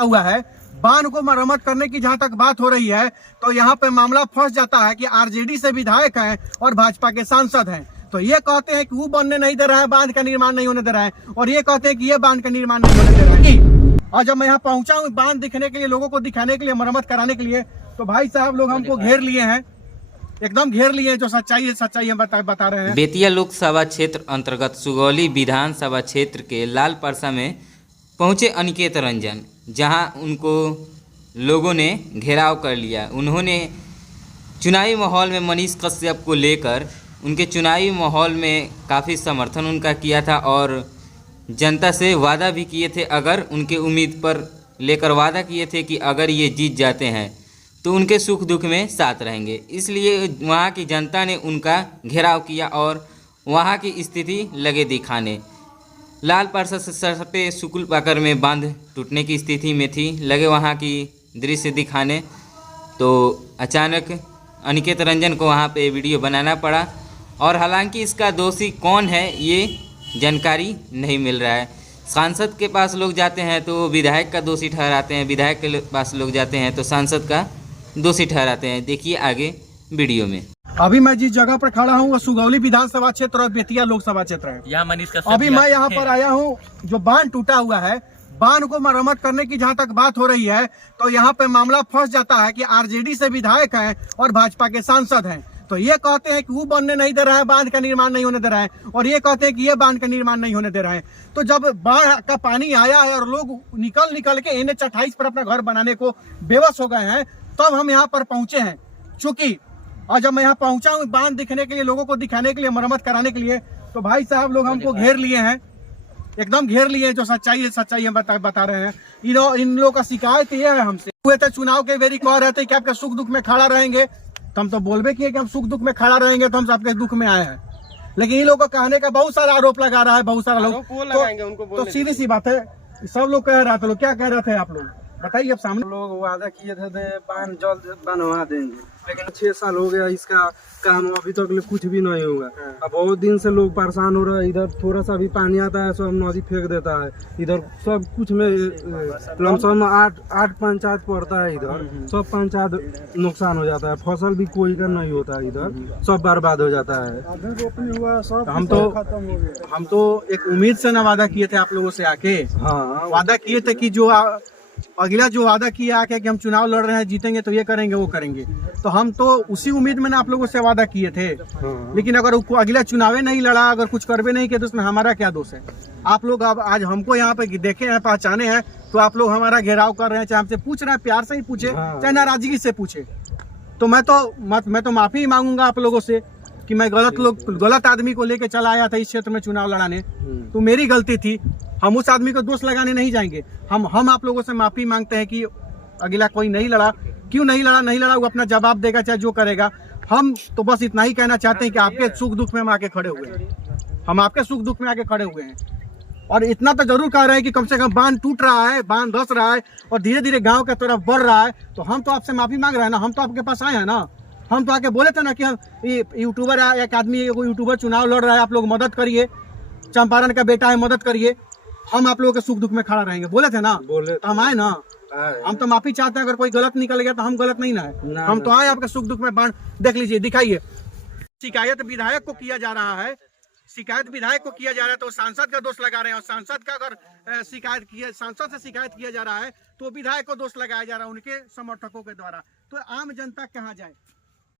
हुआ है। बांध को मरम्मत करने की जहां तक बात हो रही है तो यहाँ पे मामला फंस जाता है कि आरजेडी से विधायक हैं और भाजपा के सांसद हैं, तो ये कहते हैं कि वो बनने नहीं दे रहा है, बांध का निर्माण नहीं होने दे रहा है, और ये कहते हैं कि ये बांध का निर्माण नहीं होने दे रहा है। और जब मैं यहाँ पहुंचा हूँ बांध दिखने के लिए, लोगों को दिखाने के लिए, मरम्मत कराने के लिए, तो भाई साहब लोग हमको घेर लिए हैं, एकदम घेर लिए हैं। जो सच्चाई है सच्चाई हम बता रहे हैं। बेतिया लोकसभा क्षेत्र अंतर्गत सुगौली विधानसभा क्षेत्र के लाल परसा में पहुंचे अनिकेत रंजन, जहां उनको लोगों ने घेराव कर लिया। उन्होंने चुनावी माहौल में मनीष कश्यप को लेकर उनके चुनावी माहौल में काफ़ी समर्थन उनका किया था और जनता से वादा भी किए थे, अगर उनके उम्मीद पर लेकर वादा किए थे कि अगर ये जीत जाते हैं तो उनके सुख दुख में साथ रहेंगे। इसलिए वहाँ की जनता ने उनका घेराव किया और वहाँ की स्थिति लगे दिखाने। लाल परसा से सरपे सुकुल पाकर में बांध टूटने की स्थिति में थी, लगे वहाँ की दृश्य दिखाने, तो अचानक अनिकेत रंजन को वहाँ पे वीडियो बनाना पड़ा। और हालांकि इसका दोषी कौन है ये जानकारी नहीं मिल रहा है। सांसद के पास लोग जाते हैं तो विधायक का दोषी ठहराते हैं, विधायक के पास लोग जाते हैं तो सांसद का दोषी ठहराते हैं। देखिए आगे वीडियो में। अभी मैं जिस जगह पर खड़ा हूँ वो सुगौली विधानसभा क्षेत्र और बेतिया लोकसभा क्षेत्र है। यहाँ मनीष का अभी मैं यहाँ पर आया हूँ, जो बांध टूटा हुआ है, बांध को मरम्मत करने की जहां तक बात हो रही है तो यहाँ पे मामला फंस जाता है कि आरजेडी से विधायक हैं और भाजपा के सांसद हैं, तो ये कहते हैं कि वो बनने नहीं दे रहा है, बांध का निर्माण नहीं होने दे रहा है, और ये कहते हैं कि ये बांध का निर्माण नहीं होने दे रहा है। तो जब बाढ़ का पानी आया है और लोग निकल के NH 28 पर अपना घर बनाने को बेबस हो गए हैं, तब हम यहाँ पर पहुंचे हैं। चूंकि और जब मैं यहाँ पहुंचा हूँ बांध दिखने के लिए, लोगों को दिखाने के लिए, मरम्मत कराने के लिए, तो भाई साहब लोग हमको घेर लिए हैं, एकदम घेर लिए हैं। जो सच्चाई है सच्चाई हम बता रहे हैं। इन लोगों का शिकायत ये है हमसे, हुए थे चुनाव के बेरी कह रहे थे कि आपके सुख दुख में खड़ा रहेंगे, तो हम तो बोलबे किए कि हम सुख दुख में खड़ा रहेंगे, तो हम आपके दुख में आए हैं। लेकिन इन लोगों को कहने का बहुत सारा आरोप लगा रहा है, बहुत सारा लोग तो सीधी सी बात है, सब लोग कह रहा था। लोग क्या कह रहे थे आप लोग बताइए। अब सामने लोग वादा किए थे बांध जल्द बनवा देंगे, लेकिन 6 साल हो गया, इसका काम अभी तक कुछ भी नहीं होगा। अब बहुत दिन से लोग परेशान हो रहे हैं। इधर थोड़ा सा भी पानी आता है सब नदी फेंक देता है, इधर सब कुछ में लमसम 8 पंचायत पड़ता है, इधर सब पंचायत नुकसान हो जाता है, फसल भी कोई का नहीं होता है, इधर सब बर्बाद हो जाता है। हम तो एक उम्मीद से ना वादा किए थे आप लोगों से आके। हाँ, वादा किए थे कि जो अगला जो वादा किया आके कि हम चुनाव लड़ रहे हैं, जीतेंगे तो ये करेंगे वो करेंगे, तो हम तो उसी उम्मीद में ना आप लोगों से वादा किए थे। लेकिन अगर अगला चुनाव नहीं लड़ा, अगर कुछ करवे नहीं किया, तो उसमें हमारा क्या दोष है। आप लोग अब आज हमको यहाँ पे देखे हैं, पहचाने हैं, तो आप लोग हमारा घेराव कर रहे हैं, चाहे हमसे पूछ रहे हैं, प्यार से ही पूछे चाहे नाराजगी से पूछे। तो मैं तो माफी मांगूंगा आप लोगों से कि मैं गलत आदमी को लेके चला आया था इस क्षेत्र में चुनाव लड़ाने, तो मेरी गलती थी। हम उस आदमी को दोष लगाने नहीं जाएंगे। हम आप लोगों से माफी मांगते हैं कि अगला कोई नहीं लड़ा, क्यों नहीं लड़ा वो अपना जवाब देगा, चाहे जो करेगा। हम तो बस इतना ही कहना चाहते हैं कि आपके सुख दुख में हम आके खड़े हुए हैं, हम आपके सुख दुख में आके खड़े हुए हैं। और इतना तो जरूर कह रहे हैं कि कम से कम बांध टूट रहा है, बांध धस रहा है और धीरे धीरे गाँव की तरफ बढ़ रहा है, तो हम तो आपसे माफी मांग रहे हैं ना। हम तो आपके पास आए हैं ना, हम तो आके बोले थे ना कि हम यूट्यूबर, एक आदमी यूट्यूबर चुनाव लड़ रहा है, आप लोग मदद करिए, चंपारण का बेटा है, मदद करिए, हम आप लोगों के सुख दुख में खड़ा रहेंगे, बोले थे ना। बोले तो हम आए ना, हम तो माफी चाहते हैं। अगर कोई गलत निकल गया तो हम गलत नहीं ना है, हम तो आए आपके सुख दुख में। बांध देख लीजिए, दिखाइए। शिकायत विधायक को किया जा रहा है, शिकायत विधायक को किया जा रहा है, तो सांसद का दोष लगा रहे हैं। और सांसद का अगर सांसद से शिकायत किया जा रहा है तो विधायक को दोष लगाया जा रहा है उनके समर्थकों के द्वारा। तो आम जनता कहाँ जाए।